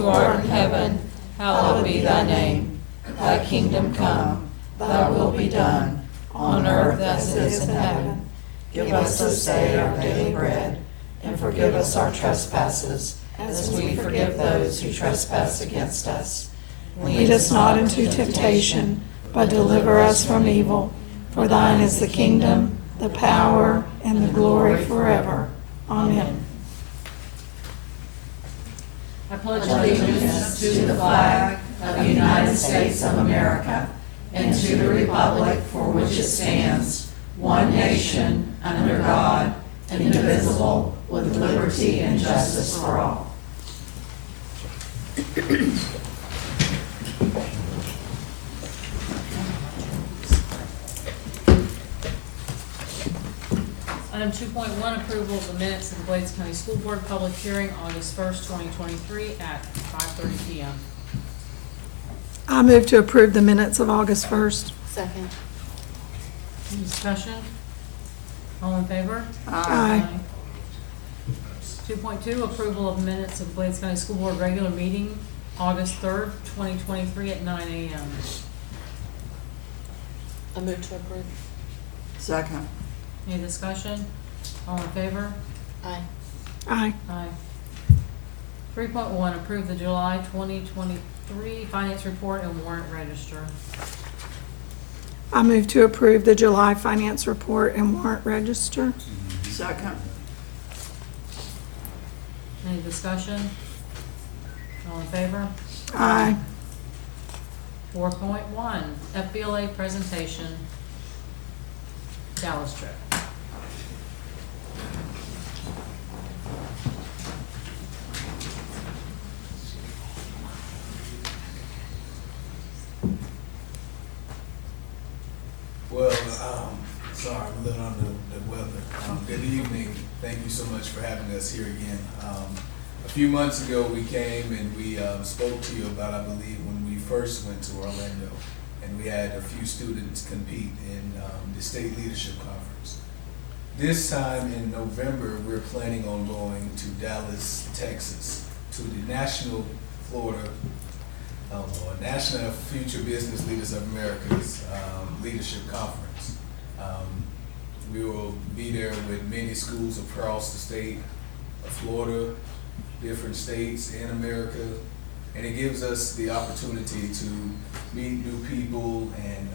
who art in heaven, hallowed be thy name. Thy kingdom come, thy will be done, on earth as it is in heaven. Give us this day our daily bread, and forgive us our trespasses, as we forgive those who trespass against us. Lead us not into temptation, but deliver us from evil. For thine is the kingdom, the power, and the glory forever. Amen. I pledge allegiance to the flag of the United States of America and to the republic for which it stands, one nation, under God, indivisible, with liberty and justice for all. Item 2.1, approval of the minutes of the Glades County School Board public hearing August 1st, 2023 at 5:30 p.m. I move to approve the minutes of August 1st. Second. Any discussion? All in favor? Aye. 2.2, approval of minutes of the Glades County School Board regular meeting August 3rd, 2023 at 9 a.m. I move to approve. Second. Any discussion? All in favor? Aye. Aye. Aye. 3.1, approve the July 2023 finance report and warrant register. I move to approve the July finance report and warrant register. Second. Any discussion? All in favor? Aye. 4.1, FBLA presentation, Dallas trip. Well, sorry, I'm a little under the weather. Good evening. Thank you so much for having us here again. A few months ago, we came and we spoke to you about, I believe, when we first went to Orlando, and we had a few students compete in the State Leadership Conference. This time in November, we're planning on going to Dallas, Texas, to the National National Future Business Leaders of America's Leadership Conference. We will be there with many schools across the state of Florida, different states in America, and it gives us the opportunity to meet new people and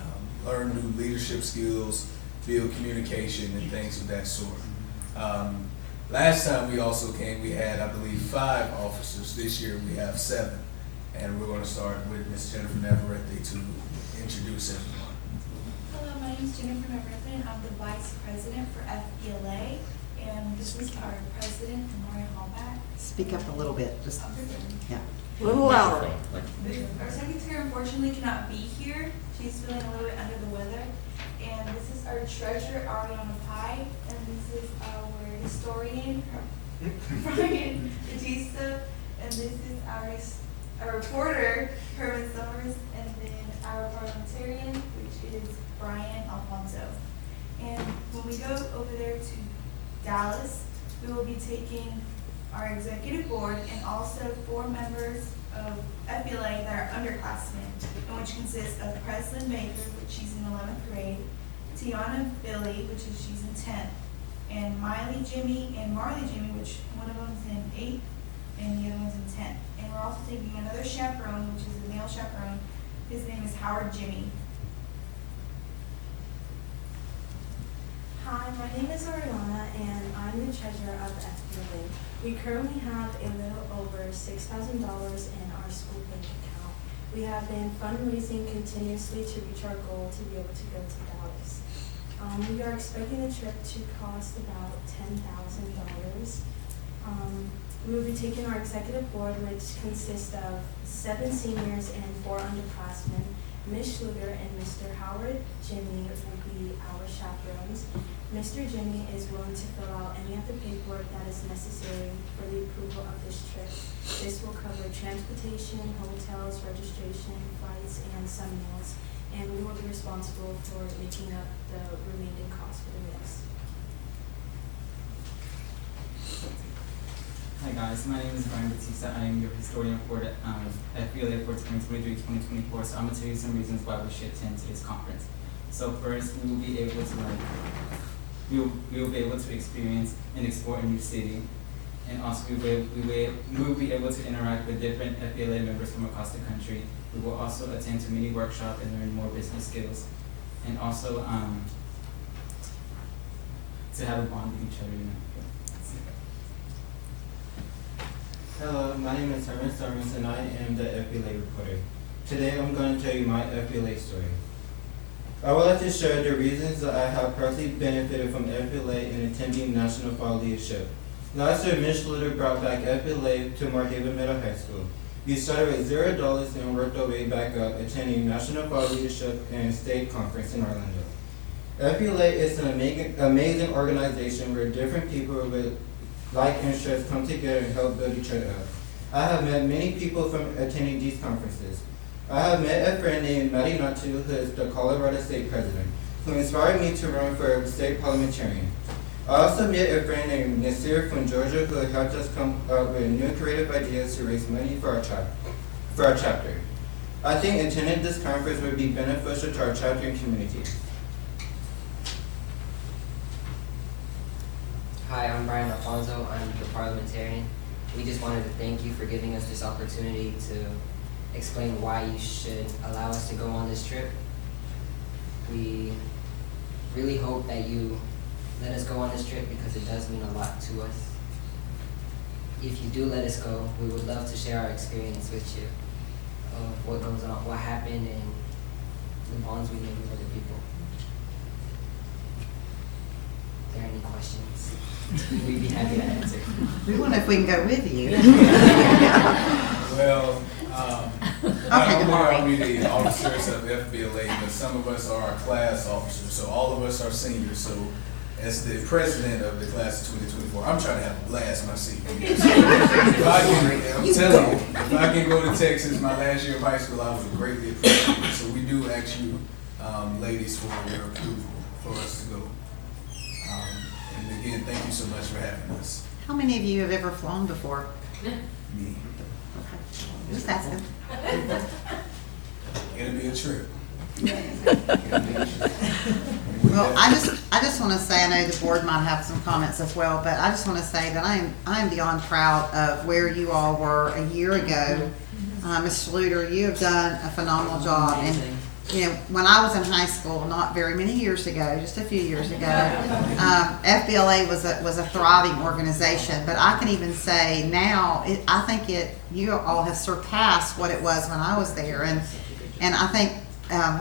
learn new leadership skills, build communication, and things of that sort. Last time we also came, we had, I believe, 5 officers. This year we have 7. And we're going to start with Ms. Jennifer Navarrete to introduce everyone. Hello, my name is Jennifer Navarrete. I'm the Vice President for FBLA, and this is our President, Maria Hallback. Speak up a little bit, just, yeah. A little louder. Our Secretary unfortunately cannot be here. She's feeling a little bit under the weather. And this is our Treasurer, Ariana Pai, and this is our Historian, Brian Batista, and this is our reporter, Herman Summers, and then our parliamentarian, which is Brian Alfonso. And when we go over there to Dallas, we will be taking our executive board and also 4 members of FBLA that are underclassmen, and which consists of Preslyn Baker, which she's in 11th grade, Tiana Billy, which is she's in 10th, and Miley Jimmy and Marley Jimmy, which one of them's in 8th and the other one's in 10th. And we're also taking another chaperone, which is a male chaperone. His name is Howard Jimmy. Hi, my name is Ariana, and I'm the treasurer of FBLA. We currently have a little over $6,000 in our school bank account. We have been fundraising continuously to reach our goal to be able to go to Dallas. We are expecting the trip to cost about $10,000. We will be taking our executive board, which consists of 7 seniors and 4 underclassmen. Ms. Schluger and Mr. Howard Jimmy will be our chaperones. Mr. Jimmy is willing to fill out any of the paperwork that is necessary for the approval of this trip. This will cover transportation, hotels, registration, flights, and some meals. And we will be responsible for making up the remaining costs for the meals. Hi guys, my name is Brian Batista. I am your historian for the FBLA for 2023-2024. So I'm gonna tell you some reasons why we should attend to this conference. So first, we will be able to we will be able to experience and explore a new city, and also we will be able to interact with different FBLA members from across the country. We will also attend to many workshops and learn more business skills, and also to have a bond with each other. You know. Hello, my name is Herman Summers and I am the FBLA reporter. Today I'm going to tell you my FBLA story. I would like to share the reasons that I have personally benefited from FBLA in attending National Fall Leadership. Last year, Ms. Schluter brought back FBLA to Marhaven Middle High School. We started with $0 and worked our way back up, attending National Fall Leadership and State Conference in Orlando. FBLA is an amazing organization where different people with like interests come together and help build each other up. I have met many people from attending these conferences. I have met a friend named Maddie Natu, who is the Colorado State President, who inspired me to run for state parliamentarian. I also met a friend named Nasir from Georgia, who helped us come up with new creative ideas to raise money for our chapter. I think attending this conference would be beneficial to our chapter and community. Hi, I'm Brian Alfonso. I'm the parliamentarian. We just wanted to thank you for giving us this opportunity to explain why you should allow us to go on this trip. We really hope that you let us go on this trip because it does mean a lot to us. If you do let us go, we would love to share our experience with you of what goes on, what happened, and the bonds we made with other people. Are there any questions? We'd be happy to answer. We wonder if we can go with you. Well, not Okay, only Damari. are we the officers of FBLA, but some of us are class officers, so all of us are seniors. So as the president of the class of 2024, I'm trying to have a blast my seat. I'm telling you, if I can go to Texas my last year of high school, I would greatly appreciate it. So we do ask you, ladies, for your approval for us to go. And again, thank you so much for having us. How many of you have ever flown before? Me. Just asking. It'll be a trip. Well, I just want to say, I know the board might have some comments as well, but I just want to say that I am beyond proud of where you all were a year ago. Ms. Schluter, you have done a phenomenal job. And you know, when I was in high school, not very many years ago, just a few years ago, FBLA was a thriving organization. But I can even say now, I think you all have surpassed what it was when I was there. And I think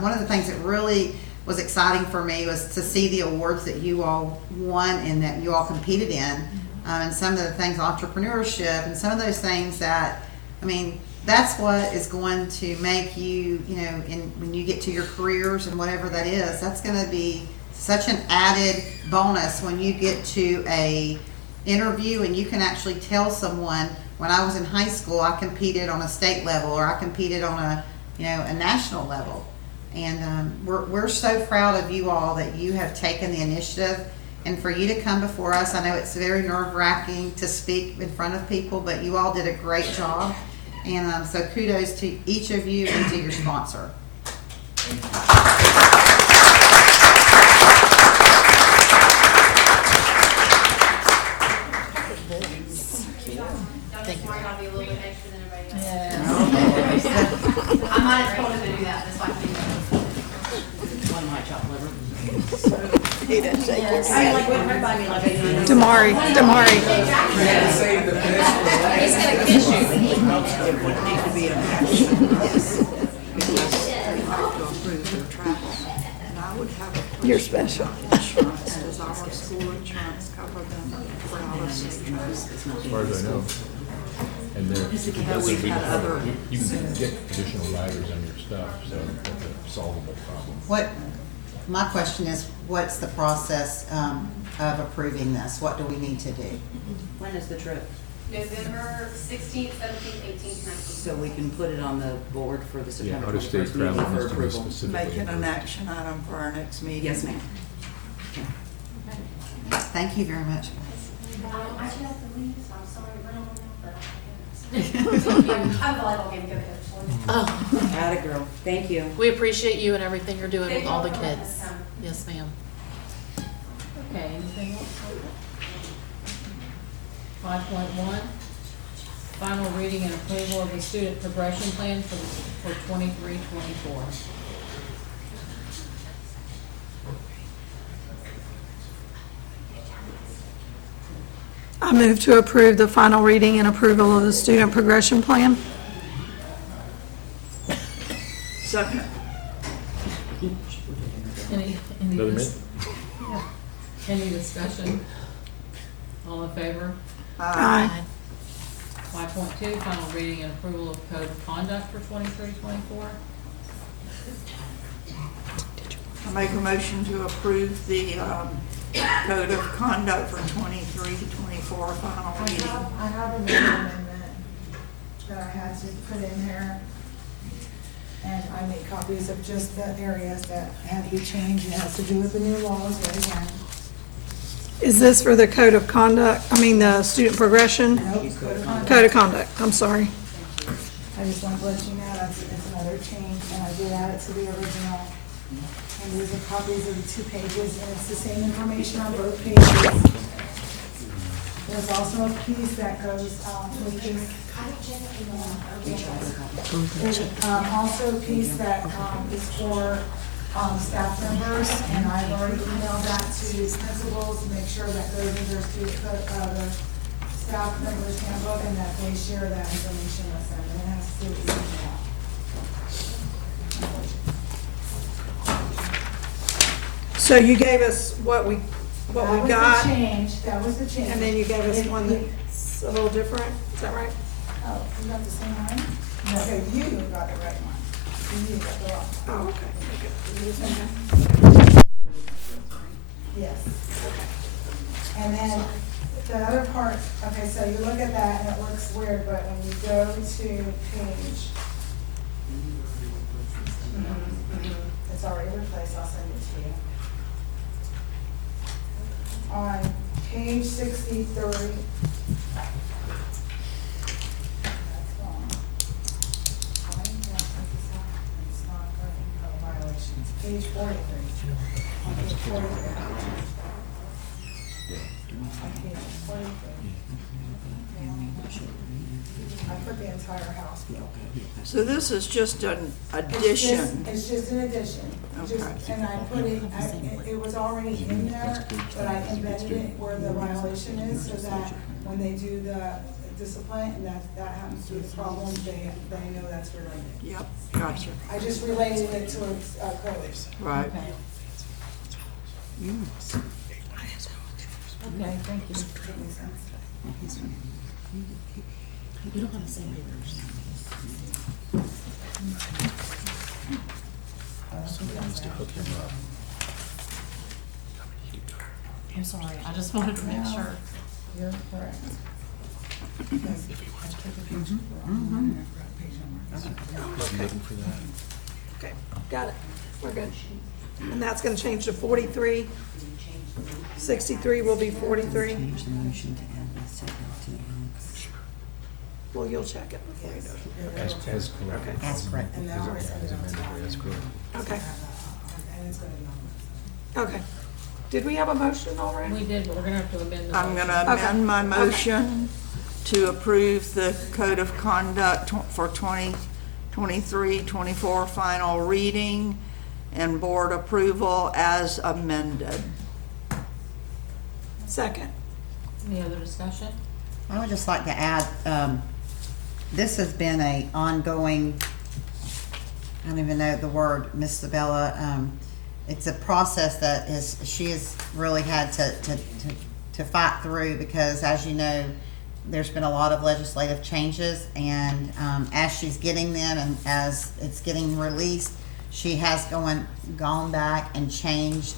one of the things that really was exciting for me was to see the awards that you all won and that you all competed in, and some of the things, entrepreneurship, and some of those things that, I mean, that's what is going to make you, you know, when you get to your careers and whatever that is, that's going to be such an added bonus when you get to a interview and you can actually tell someone, when I was in high school, I competed on a state level, or I competed on a national level. And we're so proud of you all that you have taken the initiative. And for you to come before us, I know it's very nerve-wracking to speak in front of people, but you all did a great job. And so kudos to each of you and to your sponsor. I'll be a little bit extra than everybody else. I might have told him to do that, that's why I think. One of my chopped liver. He didn't shake your I mean, like, when everybody like. Damari. Save the best for last. He's gonna kiss you. It would need to be an action, yes. Because they have to approve their travel. And I would have a You're special. insurance. Does our school insurance cover them for our state travel? As far as I know. And there, We've had other. you can get additional riders on your stuff, so that's a solvable problem. My question is, what's the process of approving this? What do we need to do? When is the trip? November 16th, 17th, 18th, 19th. So we can put it on the board for the Yeah, September out of state 21st meeting travel for needs to be approval. specifically. Make it an action item for our next meeting. Yes, ma'am. Thank you very much. I should have to leave, so I'm sorry, but I'm I'm a volleyball game coach. Oh, atta girl, thank you. We appreciate you and everything you're doing Thank with you all the for letting kids. us come. Yes, ma'am. Okay, anything else? 5.1, final reading and approval of the student progression plan for 23-24. I move to approve the final reading and approval of the student progression plan. Second. Any Another minute? Any discussion? All in favor? Aye. 5.2, final reading and approval of code of conduct for 23-24. I make a motion to approve the code of conduct for 23 to 24 final reading. I have an amendment that I had to put in there. And I made copies of just the areas that had to be changed. It has to do with the new laws right again. Is this for the code of conduct, I mean, the student progression? Nope, code of conduct. Code of conduct, I'm sorry. I just wanted to let you know that's another change, and I did add it to the original. And these are copies of the 2 pages, and it's the same information on both pages. There's also a piece that goes with this. There's also a piece that is for staff members, and I've already emailed that to principals to make sure that goes in their the staff members handbook and that they share that information with them, and it has to do with that. So you gave us what we got? That was the change, that was the change. And then you gave us one that's a little different, is that right? Oh, you got the same one? Okay, you got the right one. You got the wrong one. Oh, okay. Yes. And then the other part, okay, so you look at that and it looks weird, but when you go to page, it's already replaced, I'll send it to you. On page 63. Page 43. On page 43. On page 43. I put the entire house bill. So this is just an addition. It's just an addition. And I put it, it was already in there, but I embedded it where the violation is, so that when they do the discipline, and that happens to be the problem, they know that's related. Yep, gotcha. I just related it to a code. Right. Okay. Okay, thank you. You don't want to say papers. Somebody needs to hook him up. I'm sorry, I just wanted to make sure. You're correct. Is he looking for that? Okay, got it. We're good. And that's gonna change to 43. 63 will be 43. Change the motion to add the second to. Well, you'll check it before you do it. As correct. Okay. That's correct. And now we're As sending it amended, out. that's correct. Okay, And it's gonna be on the website. okay. Did we have a motion already? We did, but we're gonna have to amend the I'm motion. gonna Okay. amend my Okay. motion to approve the code of conduct for 2023-24 final reading and board approval as amended. Second. Any other discussion? I would just like to add, this has been a ongoing, I don't even know the word, Miss Sabella, it's a process that she has really had to fight through, because as you know, there's been a lot of legislative changes, and as she's getting them and as it's getting released, she has gone back and changed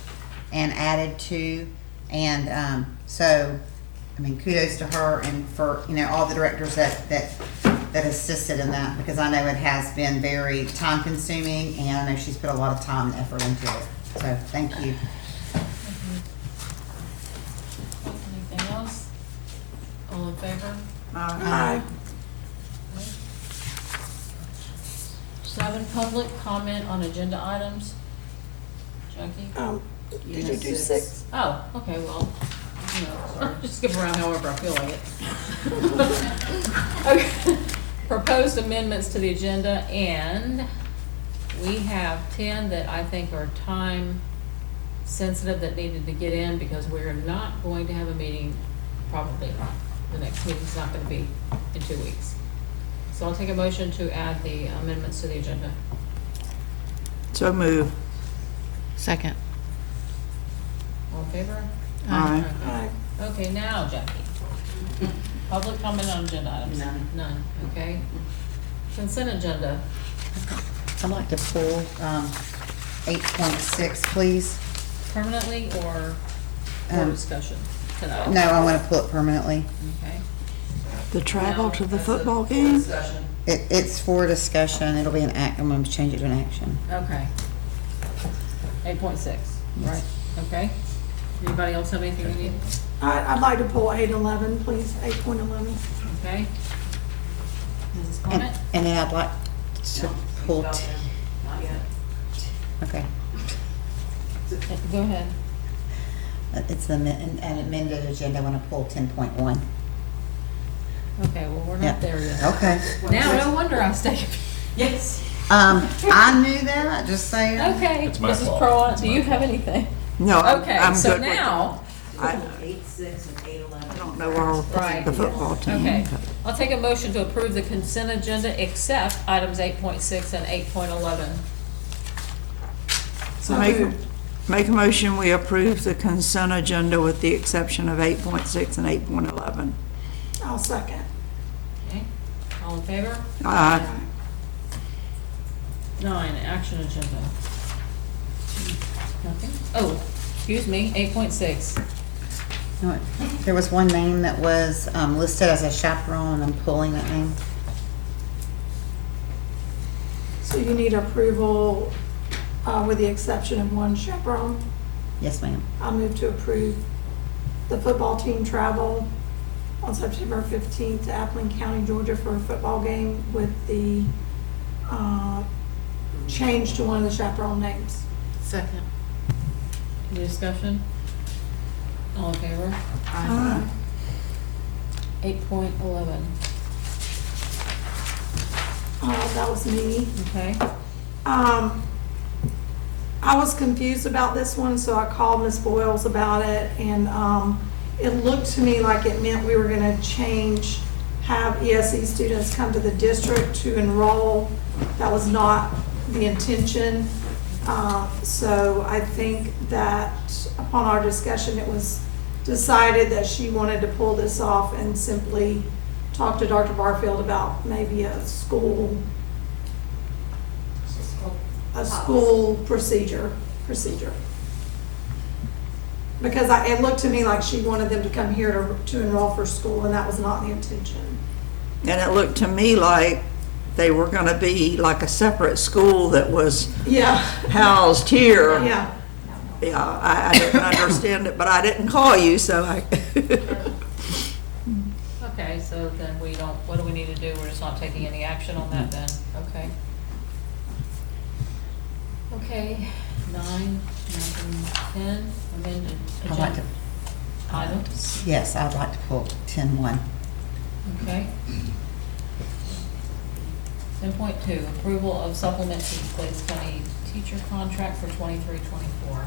and added to, and so, I mean, kudos to her and for, all the directors that assisted in that, because I know it has been very time consuming, and I know she's put a lot of time and effort into it. So, thank you. Anything else? All in favor? Aye. having public comment on agenda items? Jackie? Did you do 6? Oh, okay, well, you know, just skip around however I feel like it. Okay. Proposed amendments to the agenda, and we have 10 that I think are time sensitive that needed to get in because we're not going to have a meeting, probably. The next meeting's not gonna be in 2 weeks. So I'll take a motion to add the amendments to the agenda. So move. Second. All in favor? Aye. Okay, now, Jackie. Public comment on agenda items? None. None, okay. Consent agenda. I'd like to pull, 8.6, please. Permanently or for discussion tonight? No, I wanna pull it permanently. Okay. The travel to the football game? It's for discussion, it'll be an act, I'm gonna change it to an action. Okay. 8.6, right, okay. Anybody else have anything you need? I'd like to pull 8.11, please, 8.11. Okay. Mrs. And, Clement? and then I'd like to pull, Not yet. okay. Go ahead. It's an amended agenda, I wanna pull 10.1. Okay, well, we're Yeah. not there yet. Okay. Now, no wonder I stayed. Yes. I knew that, just saying. Okay, It's my Mrs. fault. Proant, It's do my you fault. have anything? No, Okay, I'm so good with now, I 8.6 and 8.11. I don't know our, Right. the football team. okay, I'll take a motion to approve the consent agenda except items 8.6 and 8.11. So make a motion, we approve the consent agenda with the exception of 8.6 and 8.11. I'll second. Okay, all in favor? Aye. 9, action agenda. Nothing? Oh, excuse me, 8.6. No, there was one name that was, listed as a chaperone, and I'm pulling that name. So you need approval, with the exception of one chaperone. Yes, ma'am. I'll move to approve the football team travel on September 15th to Appling County, Georgia for a football game with the change to one of the chaperone names. Second. Any discussion? All in favor? Aye. 8.11, That was me. okay? I was confused about this one, so I called Ms. Boyles about it, and it looked to me like it meant we were gonna have ESE students come to the district to enroll. That was not the intention. So I think that upon our discussion, it was decided that she wanted to pull this off and simply talk to Dr. Barfield about maybe a school procedure. Because it looked to me like she wanted them to come here to enroll for school, and that was not the intention. And it looked to me like they were gonna be like a separate school that was Yeah. housed here. Yeah. Yeah, I didn't understand it, but I didn't call you, so I. Okay, so then what do we need to do? We're just not taking any action on that then, okay? Okay, 9, 10, amended I'd like agenda to, items, yes, I'd like to pull 10.1. okay? 10.2, approval of supplement to the Glades County teacher contract for 23-24.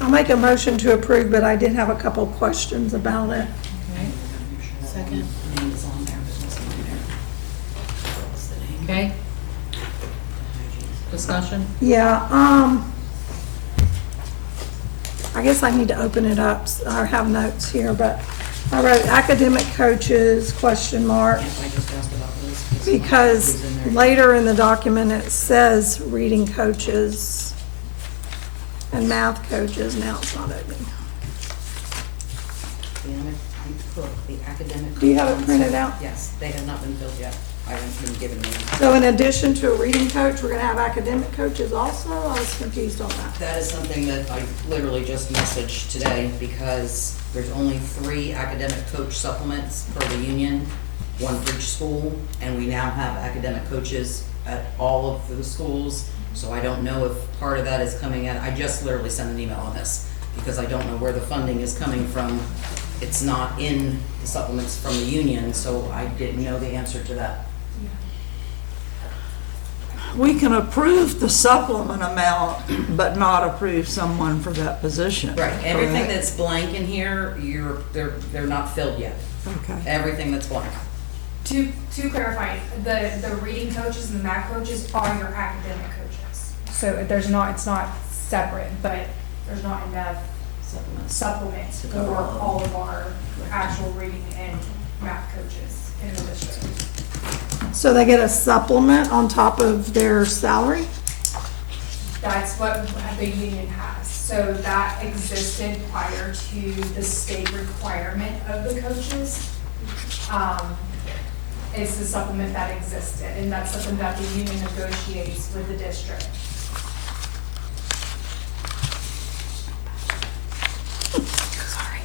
I'll make a motion to approve, but I did have a couple questions about it. Okay, Second. Name is on there, but it's on there. What's the name? okay, discussion? Yeah, I guess I need to open it up, I have notes here, but I wrote academic coaches, question mark, I just asked about those. because It's in there. later in the document it says reading coaches and math coaches, now it's not open. The academic. Do you have it printed out? Yes, they have not been filled yet. I haven't been given them. So in addition to a reading coach, we're gonna have academic coaches also? I was confused on that. That is something that I literally just messaged today because there's only 3 academic coach supplements per the union. one for each school, and we now have academic coaches at all of the schools. So I don't know if part of that is coming in. I just literally sent an email on this because I don't know where the funding is coming from. It's not in the supplements from the union, so I didn't know the answer to that. We can approve the supplement amount, but not approve someone for that position. Right, everything correct? that's blank in here, they're not filled yet. Okay. Everything that's blank. To clarify, the reading coaches and the math coaches are your academic coaches. So it's not separate, but there's not enough supplements To for cover all of them. all of our actual reading and math coaches in the district. So they get a supplement on top of their salary? That's what the union has. So that existed prior to the state requirement of the coaches. It's the supplement that existed, and that's something that the union negotiates with the district. Sorry.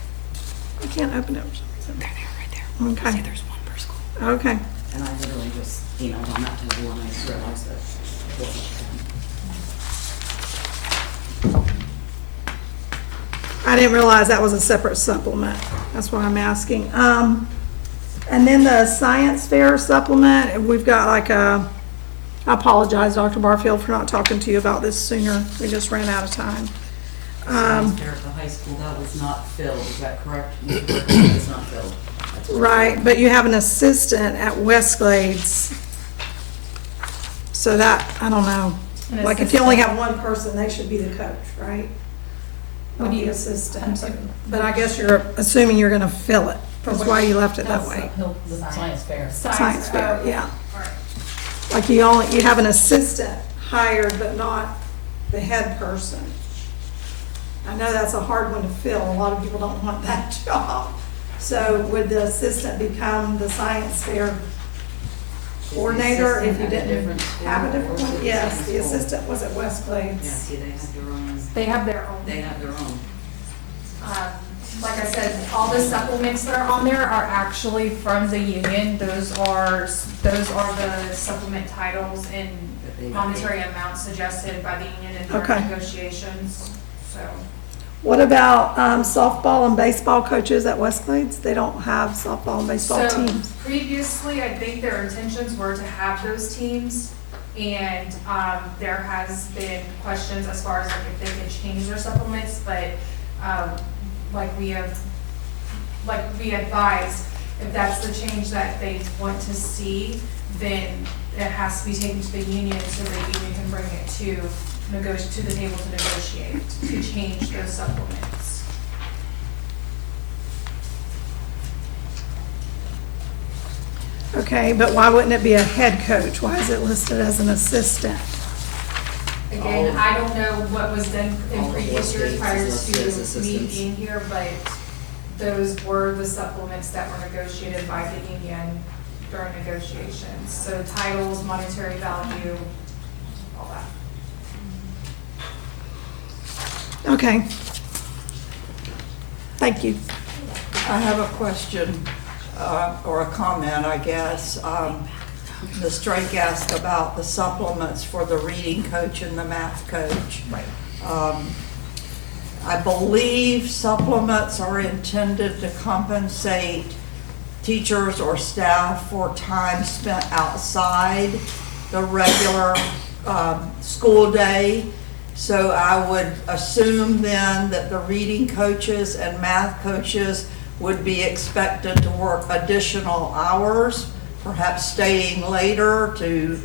I can't open it. They're there, right there. Okay. See, there's one per school. Okay. And I literally just emailed on that to everyone. I just realized that it wasn't I didn't realize that was a separate supplement. That's why I'm asking. And then the science fair supplement, we've got like I apologize, Dr. Barfield, for not talking to you about this sooner. We just ran out of time. Science fair at the high school, that was not filled, is that correct? It's not filled. That's what- Right, but you have an assistant at Westglades. So that, I don't know. An Like if you only have one person, they should be the coach, right? What Not do the you- assistant. I'm sorry. But I guess you're assuming you're gonna fill it. That's why you left it that way. The science fair. Science fair, yeah. All right. Like you have an assistant hired, but not the head person. I know that's a hard one to fill. A lot of people don't want that job. So would the assistant become the science fair coordinator if you didn't have a different one? Yes, the assistant was at Westglades. Yeah, see, they have their own, They have their own. they have their own. Like I said, all the supplements that are on there are actually from the union. Those are the supplement titles and monetary amounts suggested by the union in their Okay. negotiations, so. What about softball and baseball coaches at Westglades? They don't have softball and baseball So teams. previously, I think their intentions were to have those teams. And there has been questions as far as like if they can change their supplements, but like we advised, if that's the change that they want to see, then it has to be taken to the union so the union can bring it to the table to negotiate, to change those supplements. Okay, but why wouldn't it be a head coach? Why is it listed as an assistant? Again, I don't know what was done in all of previous years Westgate's prior is listed as to me assistants. being here, but those were the supplements that were negotiated by the union during negotiations. So titles, monetary value, all that. Okay. Thank you. I have a question, or a comment, I guess. Ms. Drake asked about the supplements for the reading coach and the math coach. Right. I believe supplements are intended to compensate teachers or staff for time spent outside the regular school day. So I would assume then that the reading coaches and math coaches would be expected to work additional hours, perhaps staying later to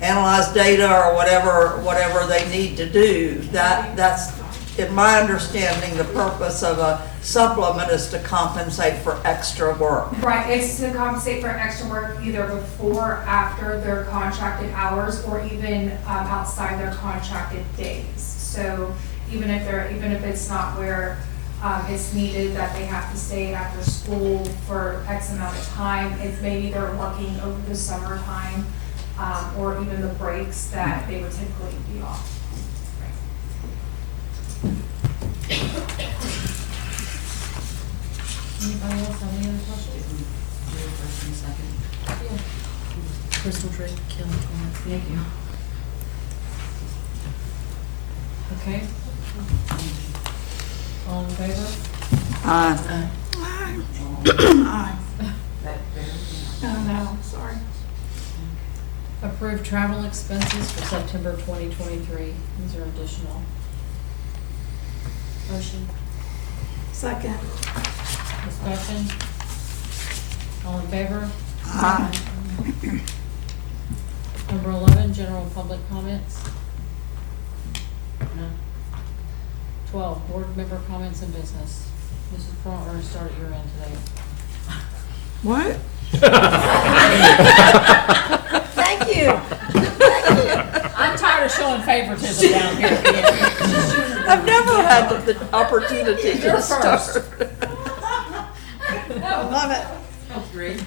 analyze data or whatever they need to do. That's, in my understanding, the purpose of a supplement is to compensate for extra work. Right, it's to compensate for extra work either before or after their contracted hours or even outside their contracted days. So even if it's not where it's needed that they have to stay after school for X amount of time, it's maybe they're working over the summertime or even the breaks that they would typically be off. Anybody else have any other questions? Crystal tree, killing it. Thank you. Okay. All in favor? Aye. Aye. Oh, no, sorry. Approve travel expenses for September 2023. These are additional. Motion. Second. Discussion. All in favor? Aye. Number 11, general public comments. No. 12, board member comments and business. Mrs. Cron, we're gonna start at your end today. What? Thank you. I'm tired of showing favoritism down here at the end. I've never had the opportunity You're to start. first. I love it. Great.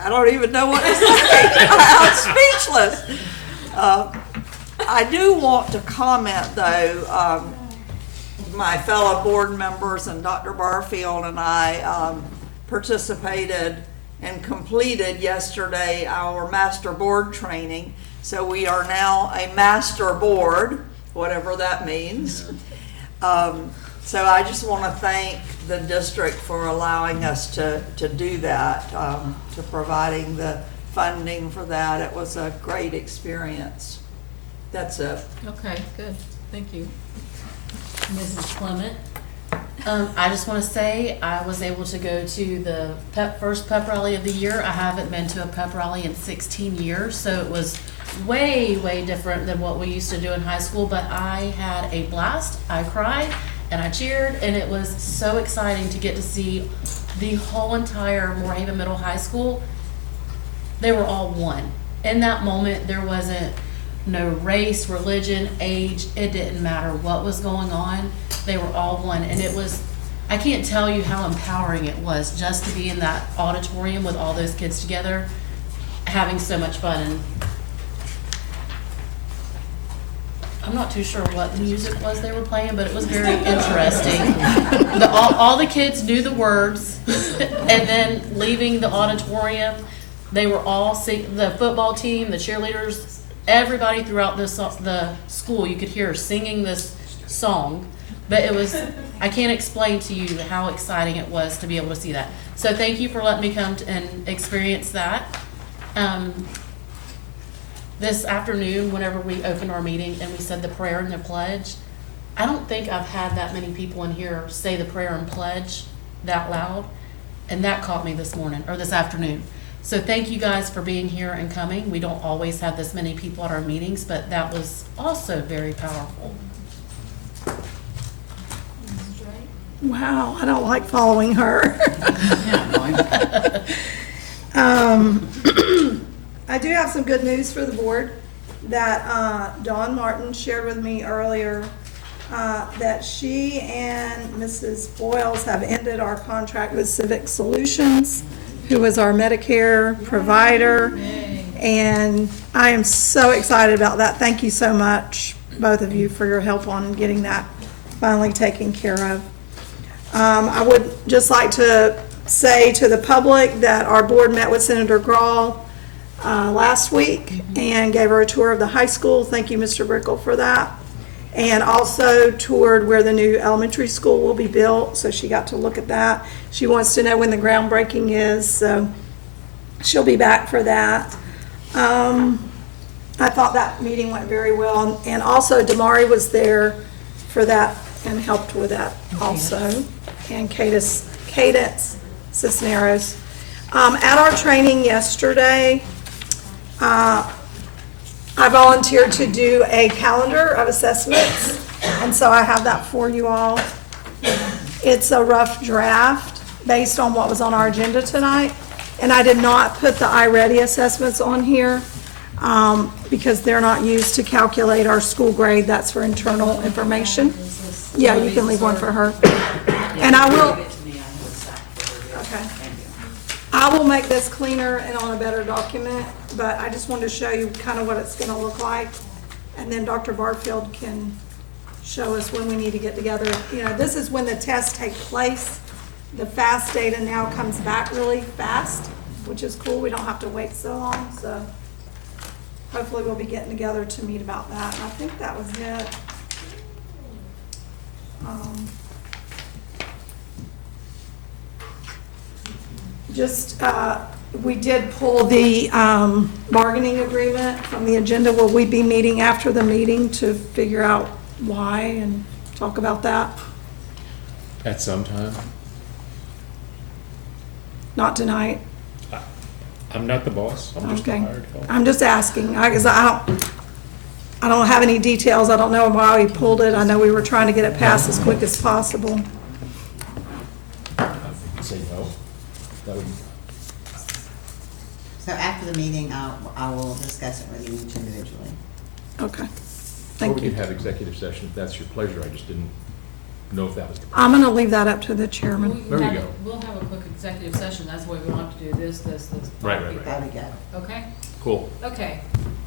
I don't even know what to say. I'm speechless. I do want to comment, though, my fellow board members and Dr. Barfield and I participated and completed yesterday our master board training. So we are now a master board, whatever that means. So I just want to thank the district for allowing us to do that, to providing the funding for that. It was a great experience. That's it. Okay, good. Thank you. Mrs. Clement? I just want to say I was able to go to the first pep rally of the year. I haven't been to a pep rally in 16 years, so it was way, way different than what we used to do in high school, but I had a blast. I cried and I cheered, and it was so exciting to get to see the whole entire Moorhaven Middle High School. They were all one. In that moment, there wasn't no race, religion, age. It didn't matter what was going on. They were all one. And it was, I can't tell you how empowering it was just to be in that auditorium with all those kids together, having so much fun. And I'm not too sure what music was they were playing, but it was very interesting. All the kids knew the words, and then leaving the auditorium, they were all the football team, the cheerleaders, everybody throughout the school, you could hear singing this song. But it was, I can't explain to you how exciting it was to be able to see that. So thank you for letting me come and experience that. This afternoon, whenever we opened our meeting and we said the prayer and the pledge, I don't think I've had that many people in here say the prayer and pledge that loud. And that caught me this morning, or this afternoon. So thank you guys for being here and coming. We don't always have this many people at our meetings, but that was also very powerful. Wow, I don't like following her. I do have some good news for the board that Dawn Martin shared with me earlier, that she and Mrs. Boyles have ended our contract with Civic Solutions, who was our Medicare provider. And I am so excited about that. Thank you so much, both of you, for your help on getting that finally taken care of. I would just like to say to the public that our board met with Senator Grahl last week and gave her a tour of the high school. Thank you, Mr. Brickell, for that. And also toured where the new elementary school will be built, so she got to look at that. She wants to know when the groundbreaking is, so she'll be back for that. I thought that meeting went very well, and also Damari was there for that and helped with that also, and Cadence Cisneros. At our training yesterday, I volunteered to do a calendar of assessments, and so I have that for you all. It's a rough draft based on what was on our agenda tonight, and I did not put the iReady assessments on here because they're not used to calculate our school grade. That's for internal information. Yeah, you can leave one for her. And I will. Okay. I will make this cleaner and on a better document, but I just wanted to show you kind of what it's going to look like. And then Dr. Barfield can show us when we need to get together. You know, this is when the tests take place. The FAST data now comes back really fast. which is cool. We don't have to wait so long, so hopefully we'll be getting together to meet about that. And I think that was it. We did pull the bargaining agreement from the agenda. Will we be meeting after the meeting to figure out why and talk about that? At some time. Not tonight. I'm not the boss. I'm just a Okay. hired help. I'm just asking, because I don't have any details. I don't know why we pulled it. I know we were trying to get it passed as quick as possible. Say no. That would, So after the meeting, I will discuss it with you each individually. Okay. or Thank we you. could have executive session if that's your pleasure. I just didn't know if that was. I'm going to leave that up to the chairman. There you go. We'll have a quick executive session, that's why we don't have to do this. Right, right, right. That'd be good. Okay? Cool. Okay,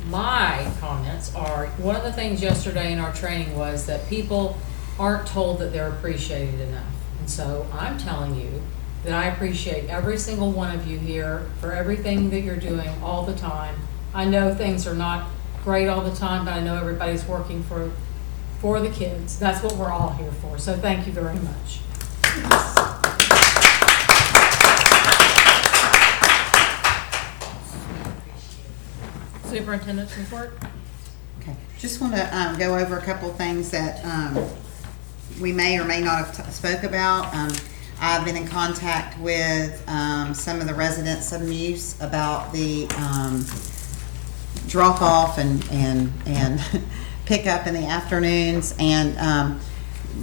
my comments are, one of the things yesterday in our training was that people aren't told that they're appreciated enough. And so I'm telling you that I appreciate every single one of you here for everything that you're doing all the time. I know things are not great all the time, but I know everybody's working for the kids. That's what we're all here for, so thank you very much. Superintendent's report? Okay, just want to go over a couple of things that we may or may not have spoke about. I've been in contact with some of the residents of Muse about the drop-off and pick-up in the afternoons. And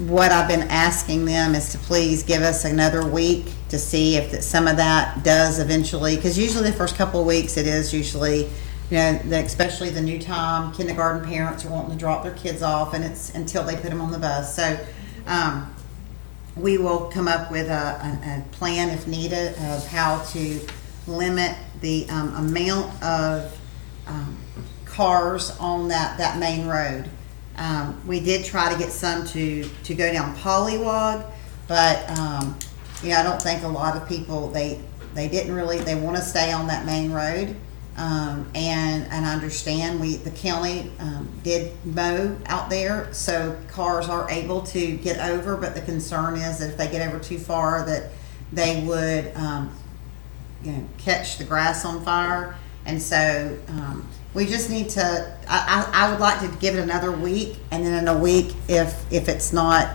what I've been asking them is to please give us another week to see if some of that does eventually, because usually the first couple of weeks it is usually, you know, especially the new time, kindergarten parents are wanting to drop their kids off, and it's until they put them on the bus. So we will come up with a plan if needed of how to limit the amount of cars on that main road. We did try to get some to go down Pollywog, but I don't think a lot of people, they didn't really, they want to stay on that main road. And I understand the county did mow out there, so cars are able to get over, but the concern is that if they get over too far, that they would catch the grass on fire. And so we just need to, I would like to give it another week, and then in a week, if it's not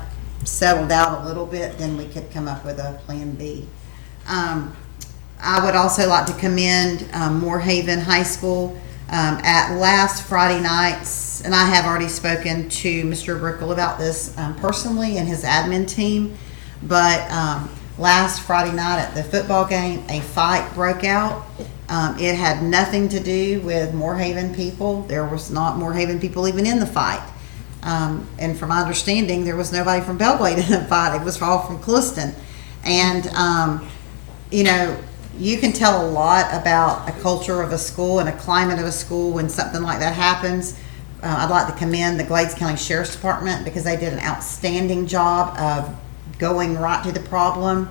settled out a little bit, then we could come up with a plan B. I would also like to commend Moorhaven High School. At last Friday nights, and I have already spoken to Mr. Brickle about this personally and his admin team, but last Friday night at the football game, a fight broke out. It had nothing to do with Moorhaven people. There was not Moorhaven people even in the fight. And from my understanding, there was nobody from Belgrade in the fight. It was all from Clewiston. And, you can tell a lot about a culture of a school and a climate of a school when something like that happens. I'd like to commend the Glades County Sheriff's Department because they did an outstanding job of going right to the problem.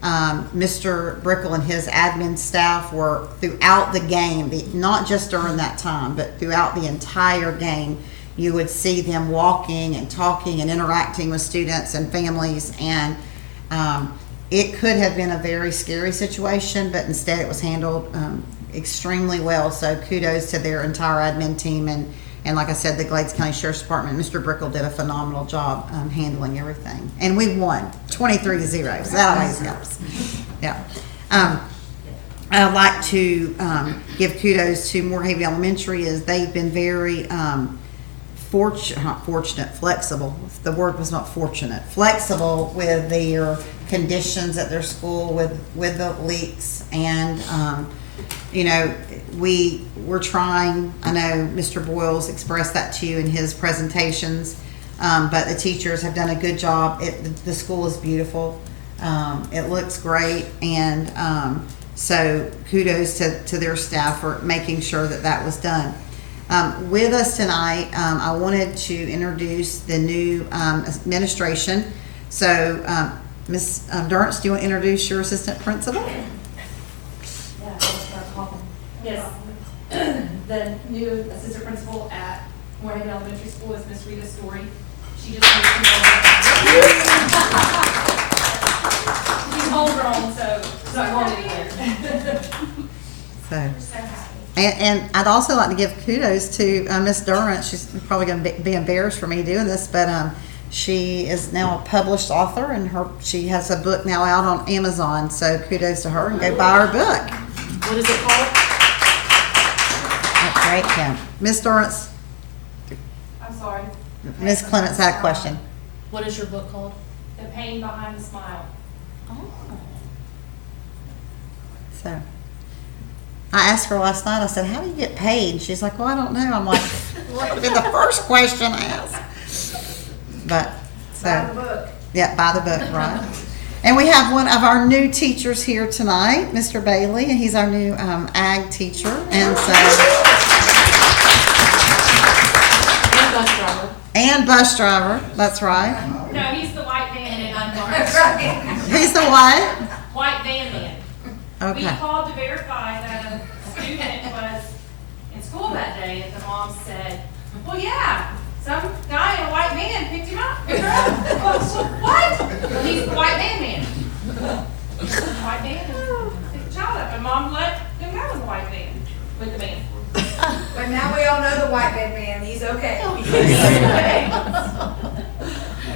Mr. Brickle and his admin staff were throughout the game, not just during that time, but throughout the entire game. You would see them walking and talking and interacting with students and families, and it could have been a very scary situation, but instead it was handled extremely well. So kudos to their entire admin team, and like I said, the Glades County Sheriff's Department. Mr. Brickle did a phenomenal job handling everything, and we won 23-0. So that always helps. Yeah. I'd like to give kudos to Moorhaven Elementary, as they've been very flexible. The word was not fortunate. Flexible with their conditions at their school, with the leaks, and we're trying. I know Mr. Boyles expressed that to you in his presentations, but the teachers have done a good job. The school is beautiful. It looks great, and so kudos to their staff for making sure that was done. With us tonight, I wanted to introduce the new administration. So, Ms. Durrance, do you want to introduce your assistant principal? Yeah. Yes. The new assistant principal at Moorhaven Elementary School is Miss Rita Story. She just moved from She's homegrown, so she's not going anywhere. So, and I'd also like to give kudos to Miss Durant. She's probably going to be embarrassed for me doing this, but she is now a published author, and she has a book now out on Amazon. So kudos to her, and go buy her book. What is it called? That's great, Kim. Miss Durant's, I'm sorry. Miss Clements had a question. What is your book called? The Pain Behind the Smile. Oh. So I asked her last night, I said, how do you get paid? And she's like, well, I don't know. I'm like, what would be the first question I asked? But, so. Buy the book. Yeah, buy the book, right. And we have one of our new teachers here tonight, Mr. Bailey, and he's our new ag teacher. And so. And bus driver. And bus driver, that's right. No, he's the white van man. He's the what? White van man. We Okay. called to verify that a student was in school that day, and the mom said, well, yeah, some guy in a white van picked him up. What? Well, he's the white van man. White van picked the child up, and mom let him go in the white van with the man. But now we all know the white man, he's okay.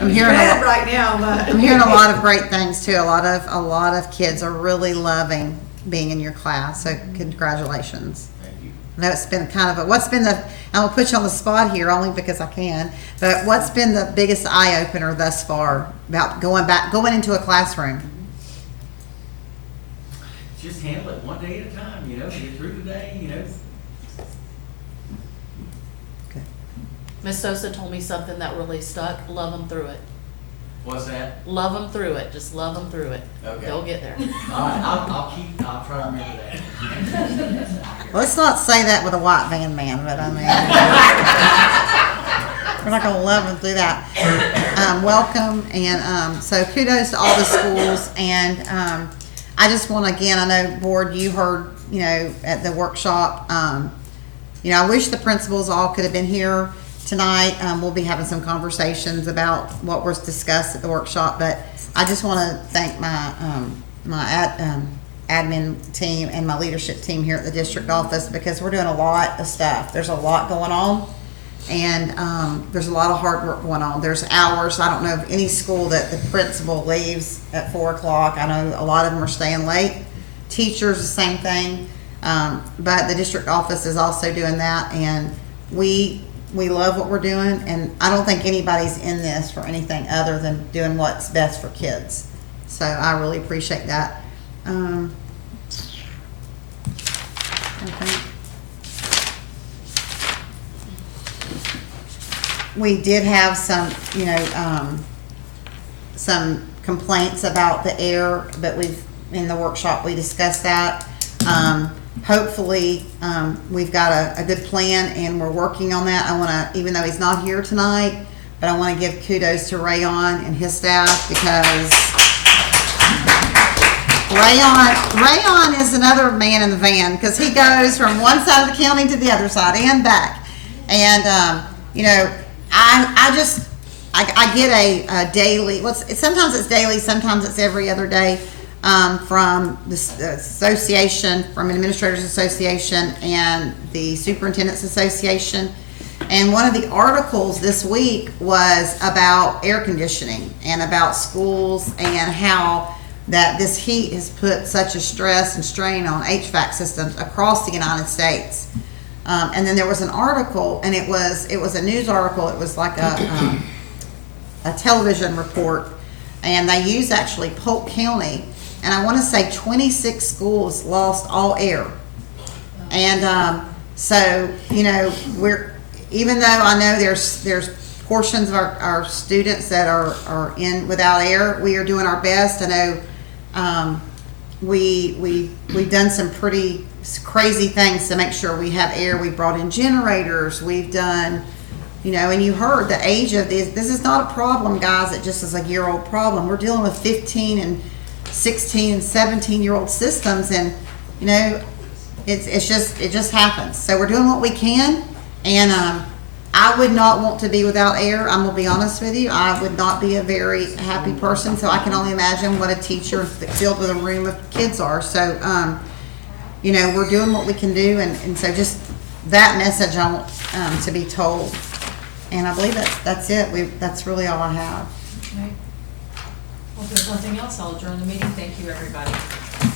I'm hearing Bad right now, but. I'm hearing a lot of great things too. A lot of kids are really loving being in your class. So congratulations. Thank you. I know it's been kind of I'm gonna put you on the spot here only because I can, but what's been the biggest eye opener thus far about going into a classroom? Just handle it one day at a time, get through the day, Miss Sosa told me something that really stuck. Love them through it. What's that? Love them through it. Just love them through it. Okay. They'll get there. All right, I'll try to remember that. Let's not say that with a white van man, but I mean, we're not gonna love them through that. Welcome, and so kudos to all the schools, and I just want to, again, I know board, you heard, at the workshop, I wish the principals all could have been here tonight. We'll be having some conversations about what was discussed at the workshop, but I just want to thank my admin team and my leadership team here at the district office, because we're doing a lot of stuff. There's a lot going on, and there's a lot of hard work going on. There's hours. I don't know of any school that the principal leaves at 4 o'clock. I know a lot of them are staying late. Teachers, the same thing. But the district office is also doing that, and we love what we're doing, and I don't think anybody's in this for anything other than doing what's best for kids. So I really appreciate that. Okay. We did have some, some complaints about the air, but in the workshop we discussed that. Hopefully, we've got a good plan, and we're working on that. I want to, even though he's not here tonight, but I want to give kudos to Rayon and his staff, because Rayon is another man in the van, because he goes from one side of the county to the other side and back. And, I get a daily, sometimes it's daily, sometimes it's every other day, from the association, from an administrators association and the superintendent's association. And one of the articles this week was about air conditioning and about schools, and how that this heat has put such a stress and strain on HVAC systems across the United States. And then there was an article, and it was a news article. It was like a television report, and they used actually Polk County, and I want to say 26 schools lost all air. And so we're, even though I know there's portions of our students that are in without air, we are doing our best. I know we've done some pretty crazy things to make sure we have air. We brought in generators. We've done, and you heard the age of this. This is not a problem, guys, that just is a year-old problem. We're dealing with 15 and 16 and 17-year-old systems, and It just happens. So we're doing what we can, and I would not want to be without air. I'm gonna be honest with you. I would not be a very happy person. So I can only imagine what a teacher filled with a room of kids are. So, you know, we're doing what we can do, and so just that message I want to be told. And I believe that's it. That's really all I have. Okay. Well, if there's nothing else, I'll adjourn the meeting. Thank you, everybody.